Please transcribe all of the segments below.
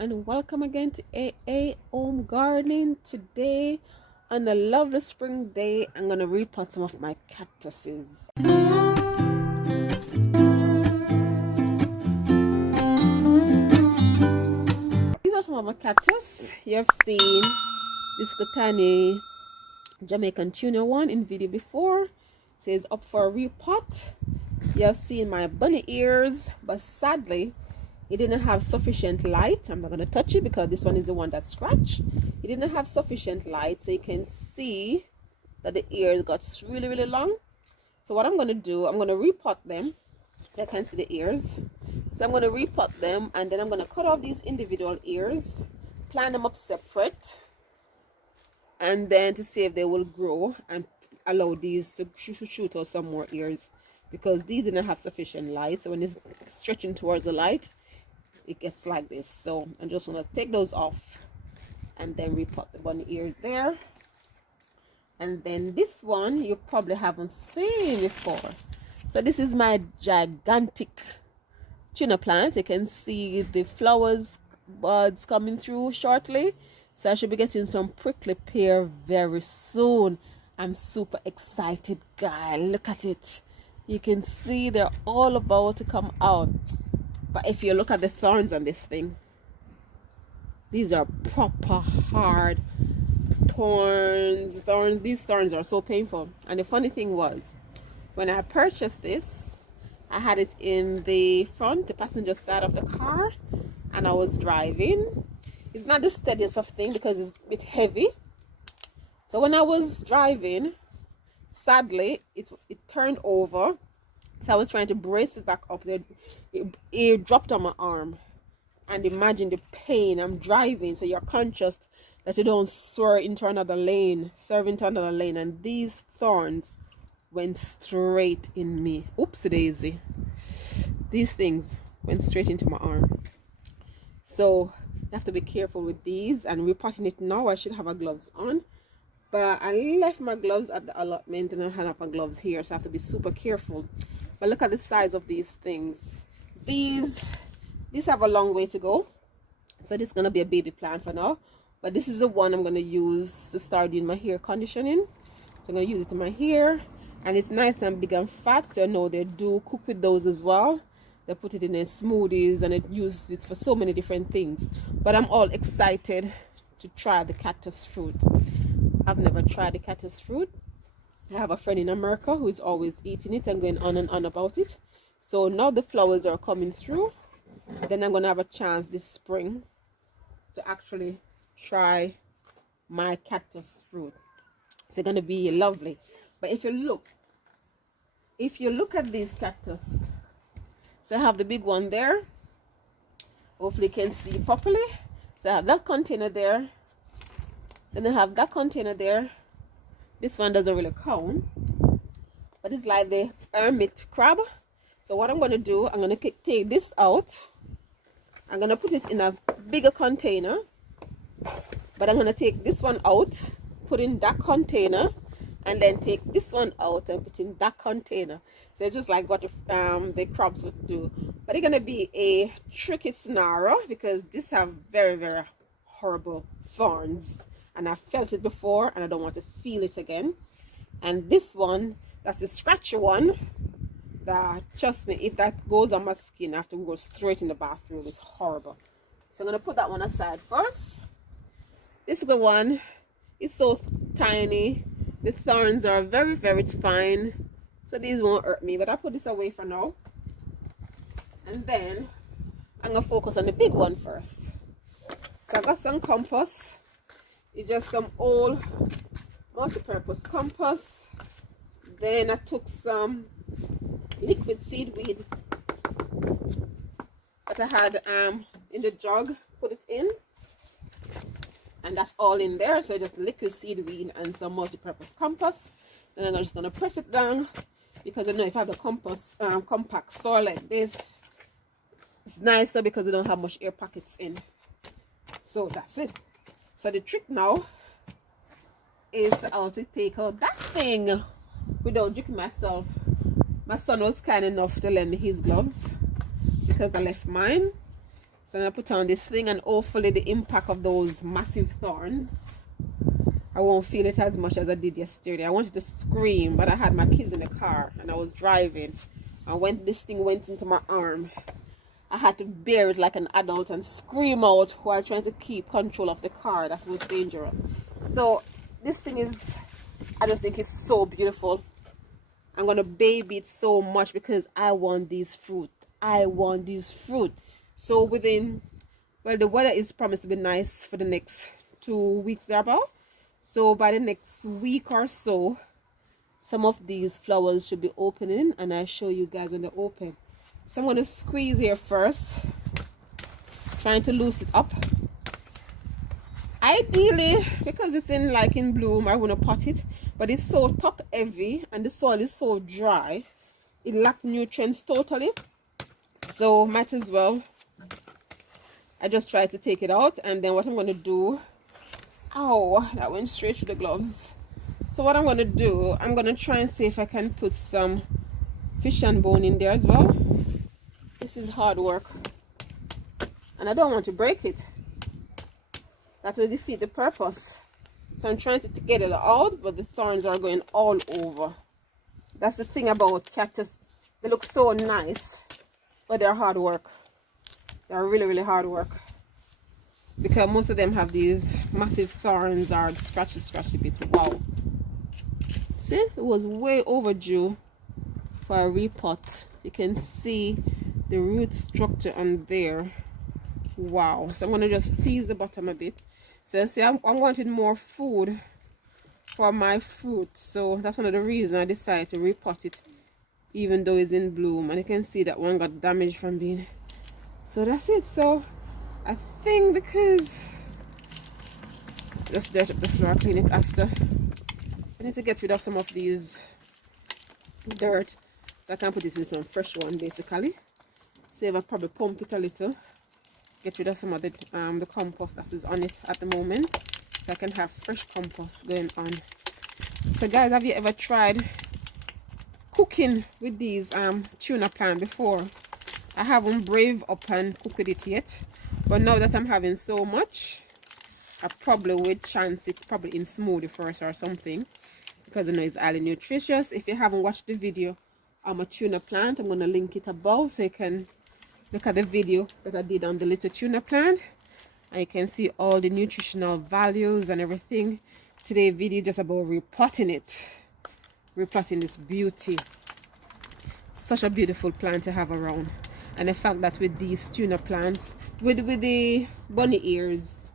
and welcome again to AA Home Gardening. Today on a lovely spring day, I'm going to repot some of my cactuses. These are some of my cactus. You have seen this tiny Jamaican tuna one in video before. It says up for a repot. You have seen my bunny ears, but sadly it didn't have sufficient light. I'm not going to touch it because this one is the one that scratched. It didn't have sufficient light, so you can see that the ears got really long. So what I'm going to do, I'm going to repot them so I can see the ears. So I'm going to repot them, and then I'm going to cut off these individual ears, plant them up separate, and then to see if they will grow and allow these to shoot out some more ears, because these didn't have sufficient light. So when it's stretching towards the light, it gets like this. So I'm just going to take those off and then repot the bunny ears there. And then this one you probably haven't seen before. So this is my gigantic tuna plant. You can see the flowers, buds coming through shortly. So I should be getting some prickly pear very soon. I'm super excited, guys. Look at it. You can see they're all about to come out. But if you look at the thorns on this thing, these are proper hard thorns. These thorns are so painful. And the funny thing was, when I purchased this, I had it in the front, the passenger side of the car, and I was driving. It's not the steadiest of thing because it's a bit heavy. So when I was driving, sadly, it turned over. So I was trying to brace it back up. It dropped on my arm. And imagine the pain. I'm driving, so you're conscious that you don't swerve into another lane. And these thorns went straight in me. Oopsie daisy. These things went straight into my arm. So you have to be careful with these. And we're potting it now. I should have my gloves on. But I left my gloves at the allotment and I have my gloves here. So I have to be super careful. But look at the size of these things. These have a long way to go. So this is going to be a baby plant for now. But this is the one I'm going to use to start doing my hair conditioning. So I'm going to use it in my hair. And it's nice and big and fat. So I know they do cook with those as well. They put it in their smoothies and they use it for so many different things. But I'm all excited to try the cactus fruit. I've never tried the cactus fruit. I have a friend in America who is always eating it and going on and on about it. So now the flowers are coming through. Then I'm going to have a chance this spring to actually try my cactus fruit. It's going to be lovely. But if you look at these cactus, so I have the big one there. Hopefully you can see properly. So I have that container there. Then I have that container there. This one doesn't really count, but it's like the hermit crab. So what I'm going to do, I'm going to take this out. I'm going to put it in a bigger container, but I'm going to take this one out, put in that container, and then take this one out and put in that container. So it's just like what the crabs would do. But it's going to be a tricky scenario because these have very horrible thorns. And I felt it before and I don't want to feel it again. And this one, that's the scratchy one, that, trust me, if that goes on my skin, I have to go straight in the bathroom. It's horrible. So I'm going to put that one aside first. This good one is so tiny. The thorns are very fine. So these won't hurt me. But I put this away for now. And then I'm going to focus on the big one first. So I got some compost. It's just some old multi-purpose compost. Then I took some liquid seedweed that I had in the jug, put it in, and that's all in there. So just liquid seedweed and some multi-purpose compost. And I'm just gonna press it down because I know if I have the compost compact soil like this, it's nicer because you don't have much air pockets in. So that's it. So the trick now is how to take out that thing without jerking myself. My son was kind enough to lend me his gloves because I left mine. So I'm gonna put on this thing, and hopefully the impact of those massive thorns, I won't feel it as much as I did yesterday. I wanted to scream, but I had my kids in the car and I was driving, and when this thing went into my arm, I had to bear it like an adult and scream out while trying to keep control of the car. That's what's dangerous. So this thing is, I just think it's so beautiful. I'm gonna baby it so much because I want these fruit. I want these fruit. So within, well, the weather is promised to be nice for the next 2 weeks thereabout. So by the next week or so, some of these flowers should be opening, and I'll show you guys when they open. So I'm going to squeeze here first, trying to loose it up. Ideally, because it's in bloom, I want to pot it, but it's so top heavy and the soil is so dry, it lacks nutrients totally. So might as well, I just try to take it out. And then what I'm going to do, oh, that went straight through the gloves. So what I'm going to do, I'm going to try and see if I can put some fish and bone in there as well. This is hard work, and I don't want to break it. That will defeat the purpose. So I'm trying to get it out, but the thorns are going all over. That's the thing about cactus. They look so nice, but they're hard work. They're really, really hard work, because most of them have these massive thorns or scratchy bit. Wow. See, it was way overdue for a repot. You can see the root structure on there. Wow. So I'm going to just tease the bottom a bit. So see, I'm wanting more food for my fruit, so that's one of the reasons I decided to repot it even though it's in bloom. And you can see that one got damaged from being, so that's it. So I think, because just dirt up the floor, clean it after. I need to get rid of some of these dirt, so I can put this in some fresh one basically. So if I probably pump it a little, get rid of some of the compost that is on it at the moment, so I can have fresh compost going on. So guys, have you ever tried cooking with these tuna plant before? I haven't braved up and cook with it yet, but now that I'm having so much, I probably would chance it probably in smoothie first or something, because I know it's highly nutritious. If you haven't watched the video on a tuna plant, I'm going to link it above so you can look at the video that I did on the little tuna plant, and you can see all the nutritional values and everything. Today's video just about repotting it, repotting this beauty. Such a beautiful plant to have around. And the fact that with these tuna plants, with the bunny ears,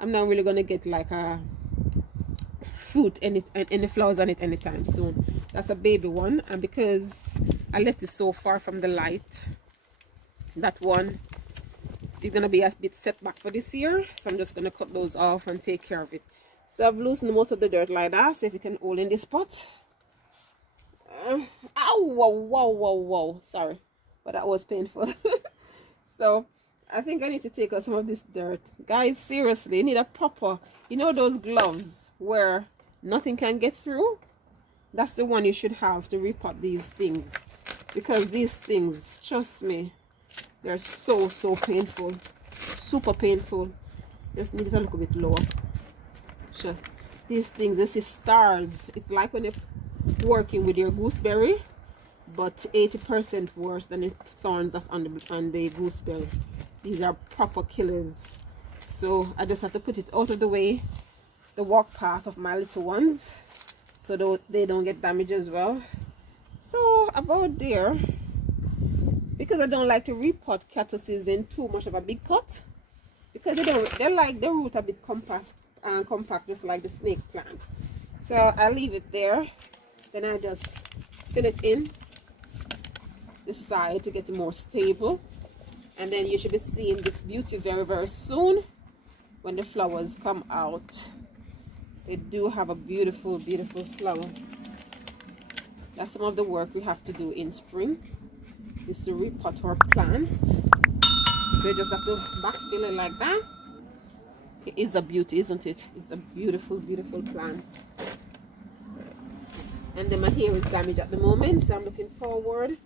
I'm not really going to get like a fruit and any flowers on it anytime soon. That's a baby one, and because I left it so far from the light, that one is going to be a bit set back for this year, so I'm just going to cut those off and take care of it. So I've loosened most of the dirt like that, so if you can hold in this pot. Ow, whoa, sorry, but that was painful. So I think I need to take out some of this dirt. Guys, seriously, you need a proper, you know those gloves where nothing can get through? That's the one you should have to repot these things, because these things, trust me, they're so painful, super painful. Just need it a little bit lower. Just these things, this is stars. It's like when you're working with your gooseberry, but 80% worse than the thorns that's on the gooseberry. These are proper killers. So I just have to put it out of the way, the walk path of my little ones, so they don't get damaged as well. So about there, because I don't like to repot cactuses in too much of a big pot, because they like the root a bit compact, just like the snake plant. So I leave it there, then I just fill it in the side to get it more stable, and then you should be seeing this beauty very soon when the flowers come out. They do have a beautiful flower. That's some of the work we have to do in spring, is to repot our plants. So you just have to backfill it like that. It is a beauty, isn't it? It's a beautiful plant. And then my hair is damaged at the moment, so I'm looking forward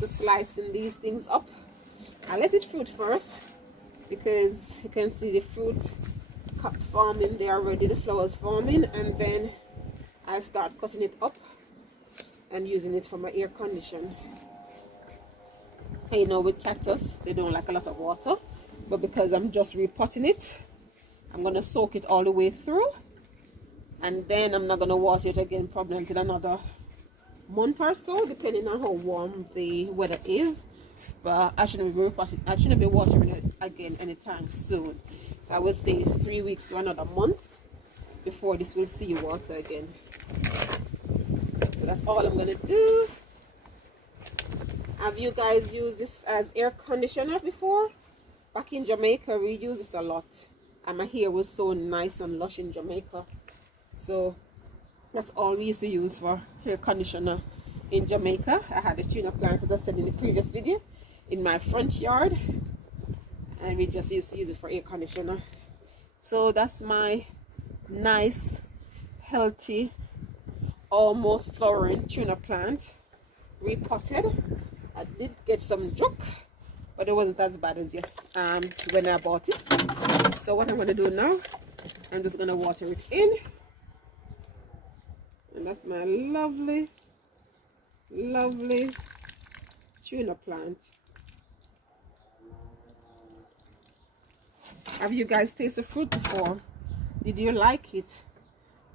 to slicing these things up. I let it fruit first, because you can see the fruit cup forming there already, the flowers forming, and then I start cutting it up and using it for my air condition. And you know, with cactus, they don't like a lot of water, but because I'm just repotting it, I'm going to soak it all the way through, and then I'm not going to water it again probably until another month or so, depending on how warm the weather is. But I shouldn't be watering it again anytime soon. So I would say 3 weeks to another month before this will see water again. So that's all I'm gonna do. Have you guys used this as air conditioner before? Back in Jamaica, we use this a lot, and my hair was so nice and lush in Jamaica. So that's all we used to use for hair conditioner in Jamaica. I had a tuna plant, as I said in the previous video, in my front yard, and we just used to use it for air conditioner. So that's my nice, healthy, almost flowering tuna plant, repotted. I did get some juk, but it wasn't as bad as when I bought it. So what I'm going to do now, I'm just going to water it in. And that's my lovely, lovely tuna plant. Have you guys tasted fruit before? Did you like it?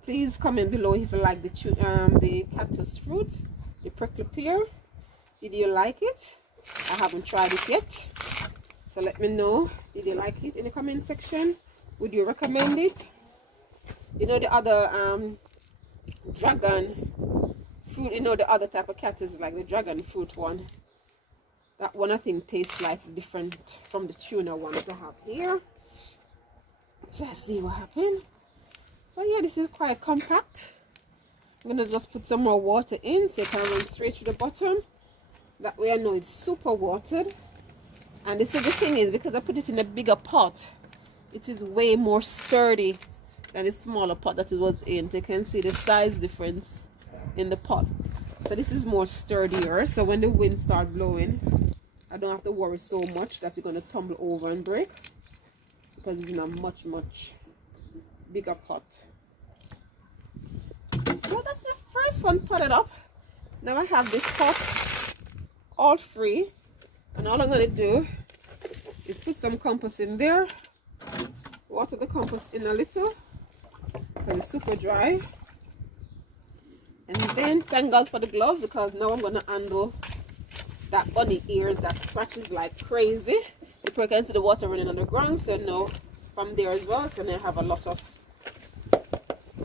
Please comment below if you like the cactus fruit, the prickly pear. Did you like it? I haven't tried it yet, so let me know. Did you like it in the comment section? Would you recommend it? You know, the other dragon fruit, you know, the other type of cactus is like the dragon fruit one. That one I think tastes slightly different from the tuna ones I have here. So let's see what happened. But yeah, this is quite compact. I'm gonna just put some more water in so it can run straight to the bottom. That way I know it's super watered. And this is the thing is, because I put it in a bigger pot, it is way more sturdy than the smaller pot that it was in. So you can see the size difference in the pot. So this is more sturdier, so when the wind starts blowing, I don't have to worry so much that it's going to tumble over and break, because it's in a much bigger pot. So that's my first one potted up. Now I have this pot all free, and all I'm going to do is put some compost in there, water the compost in a little because it's super dry, and then thank God for the gloves, because now I'm going to handle that bunny ears that scratches like crazy. Before you can see the water running on the ground, so no, from there as well. So now I have a lot of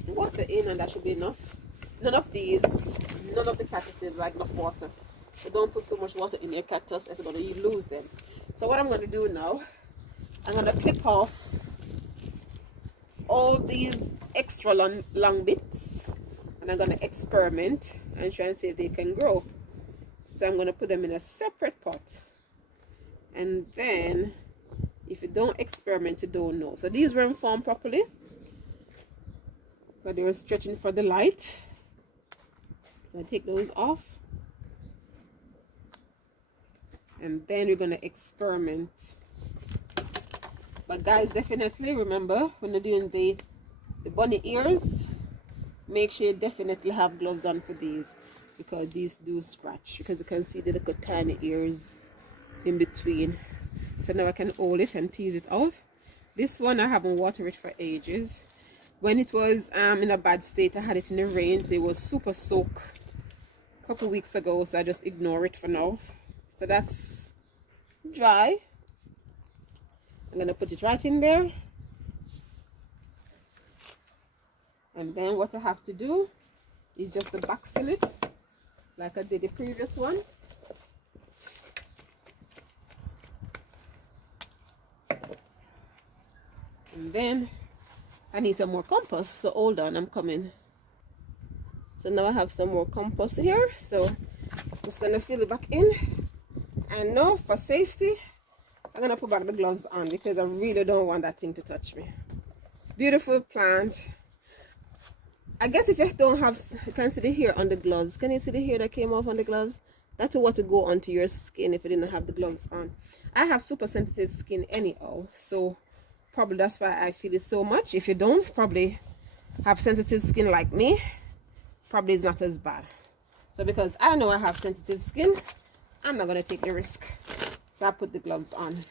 water in, and that should be enough. None of the cactuses like enough water. So don't put too much water in your cactus, it's going to lose them. So what I'm going to do now, I'm going to clip off all these extra long bits, and I'm going to experiment and try and see if they can grow. So I'm going to put them in a separate pot, and then if you don't experiment, you don't know. So these weren't formed properly, but they were stretching for the light. So I take those off, and then we're going to experiment. But guys, definitely remember, when you're doing the bunny ears, make sure you definitely have gloves on for these, because these do scratch, because you can see the little tiny ears in between. So now I can hold it and tease it out. This one I haven't watered it for ages. When it was in a bad state, I had it in the rain, so it was super soaked a couple weeks ago, so I just ignore it for now. So that's dry. I'm gonna put it right in there, and then what I have to do is just to backfill it like I did the previous one. And then I need some more compost, so hold on, I'm coming. So now I have some more compost here, so I'm just gonna fill it back in. And now for safety, I'm gonna put back the gloves on, because I really don't want that thing to touch me. It's a beautiful plant. I guess if you don't have, you can see the hair on the gloves. Can you see the hair that came off on the gloves? That's what to go onto your skin if you didn't have the gloves on. I have super sensitive skin anyhow, so probably that's why I feel it so much. If you don't probably have sensitive skin like me, probably it's not as bad. So because I know I have sensitive skin, I'm not going to take the risk. So I put the gloves on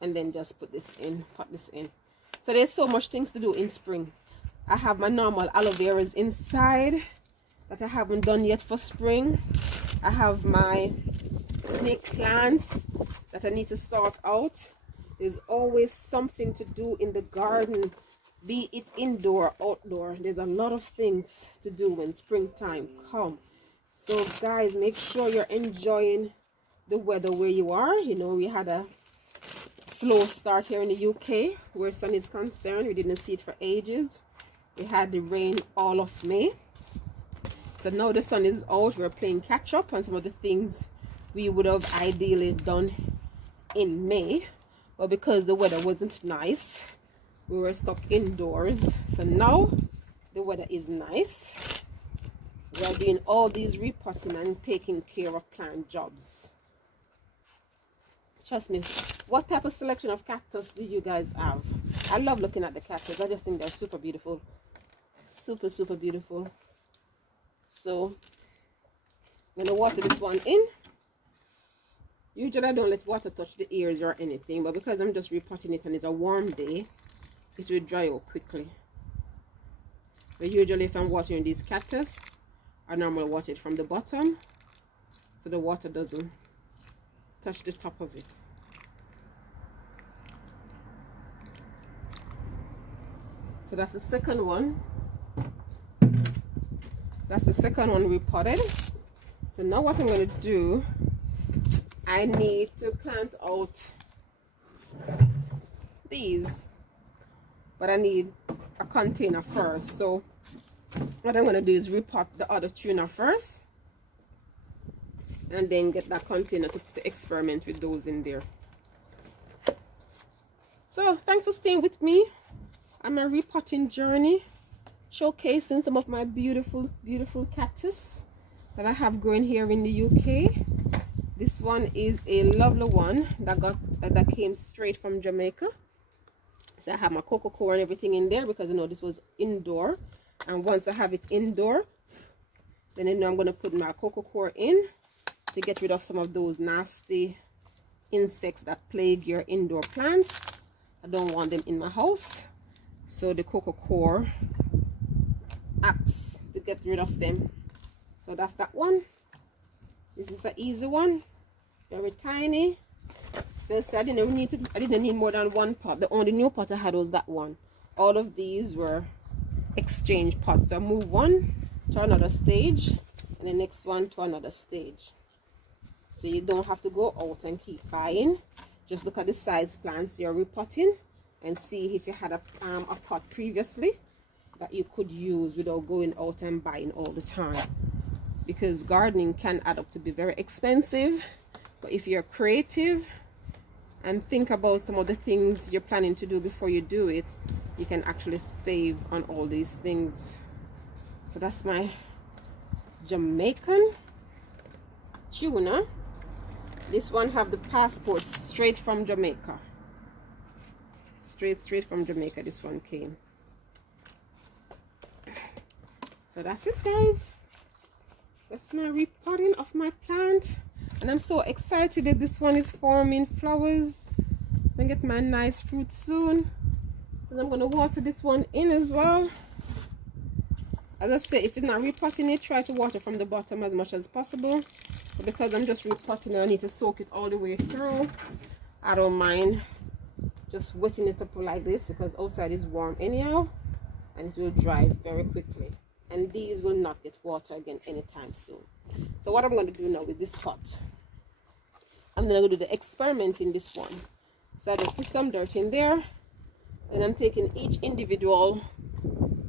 and then just put this in, put this in. So there's so much things to do in spring. I have my normal aloe veras inside that I haven't done yet for spring. I have my snake plants that I need to sort out. There's always something to do in the garden, be it indoor or outdoor. There's a lot of things to do when springtime comes. So guys, make sure you're enjoying the weather where you are. You know, we had a slow start here in the UK where sun is concerned. We didn't see it for ages. We had the rain all of May. So now the sun is out. We're playing catch up on some of the things we would have ideally done in May, but because the weather wasn't nice, we were stuck indoors. So now the weather is nice. We are doing all these repotting and taking care of plant jobs. Trust me. What type of selection of cactus do you guys have? I love looking at the cactus. I just think they're super beautiful. Super, super beautiful. So I'm going to water this one in. Usually I don't let water touch the ears or anything, but because I'm just repotting it and it's a warm day, it will dry out quickly. But usually if I'm watering these cactus, I normally water it from the bottom so the water doesn't touch the top of it. So that's the second one. That's the second one repotted. So now what I'm going to do, I need to plant out these, but I need a container first. So what I'm going to do is repot the other tuna first and then get that container to experiment with those in there. So thanks for staying with me on my repotting journey, showcasing some of my beautiful cactus that I have growing here in the UK. This one is a lovely one that came straight from Jamaica. So I have my cocoa core and everything in there because I know this was indoor, and once I have it indoor, then I know I'm going to put my cocoa core in to get rid of some of those nasty insects that plague your indoor plants. I don't want them in my house, so the cocoa core acts to get rid of them. So that's that one. This is an easy one, very tiny. So I didn't need more than one pot. The only new pot I had was that one. All of these were exchange pots. So I move one to another stage and the next one to another stage. So you don't have to go out and keep buying. Just look at the size plants you're repotting and see if you had a pot previously that you could use without going out and buying all the time. Because gardening can add up to be very expensive, but if you're creative and think about some of the things you're planning to do before you do it, you can actually save on all these things. So that's my Jamaican tuna. This one have the passport straight from Jamaica. Straight from Jamaica this one came. So that's it, guys. That's my repotting of my plant, and I'm so excited that this one is forming flowers. So I get my nice fruit soon, and I'm gonna water this one in as well. As I say, if it's not repotting it, try to water from the bottom as much as possible. But because I'm just repotting it, I need to soak it all the way through. I don't mind just wetting it up like this because outside is warm anyhow, and it will dry very quickly. And these will not get water again anytime soon. So what I'm going to do now with this pot, I'm going to do the experiment in this one. So I just put some dirt in there, and I'm taking each individual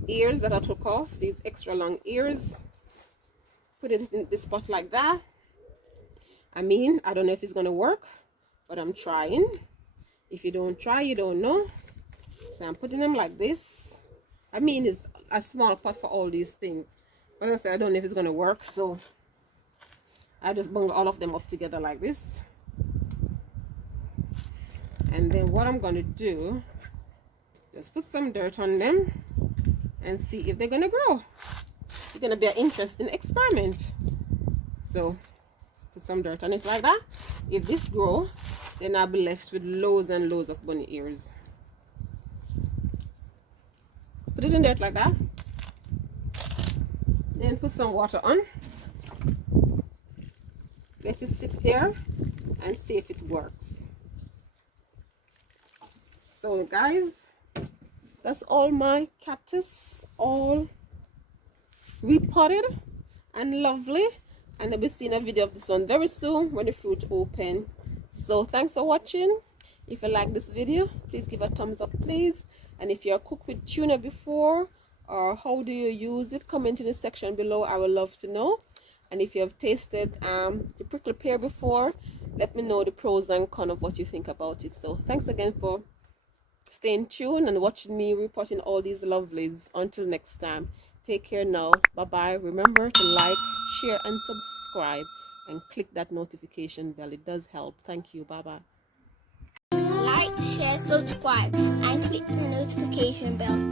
ears that I took off, these extra long ears, put it in this pot like that. I mean, I don't know if it's going to work, but I'm trying. If you don't try, you don't know. So I'm putting them like this. I mean, it's a small pot for all these things, but as I said, I don't know if it's going to work, so I just bundle all of them up together like this. And then what I'm going to do, just put some dirt on them and see if they're going to grow. It's going to be an interesting experiment. So put some dirt on it like that. If this grows, then I'll be left with loads and loads of bunny ears. Put it in dirt like that. Then put some water on. Let it sit there and see if it works. So guys, that's all my cactus, all repotted and lovely. And I'll be seeing a video of this one very soon when the fruit open. So thanks for watching. If you like this video, please give a thumbs up, please. And if you're cooked with tuna before, or how do you use it, comment in the section below. I would love to know. And if you have tasted the prickly pear before, let me know the pros and cons of what you think about it. So thanks again for staying tuned and watching me repotting all these lovelies. Until next time, take care now. Bye bye. Remember to like, share and subscribe, and click that notification bell. It does help. Thank you. Bye bye. Like, share, subscribe and click the notification bell.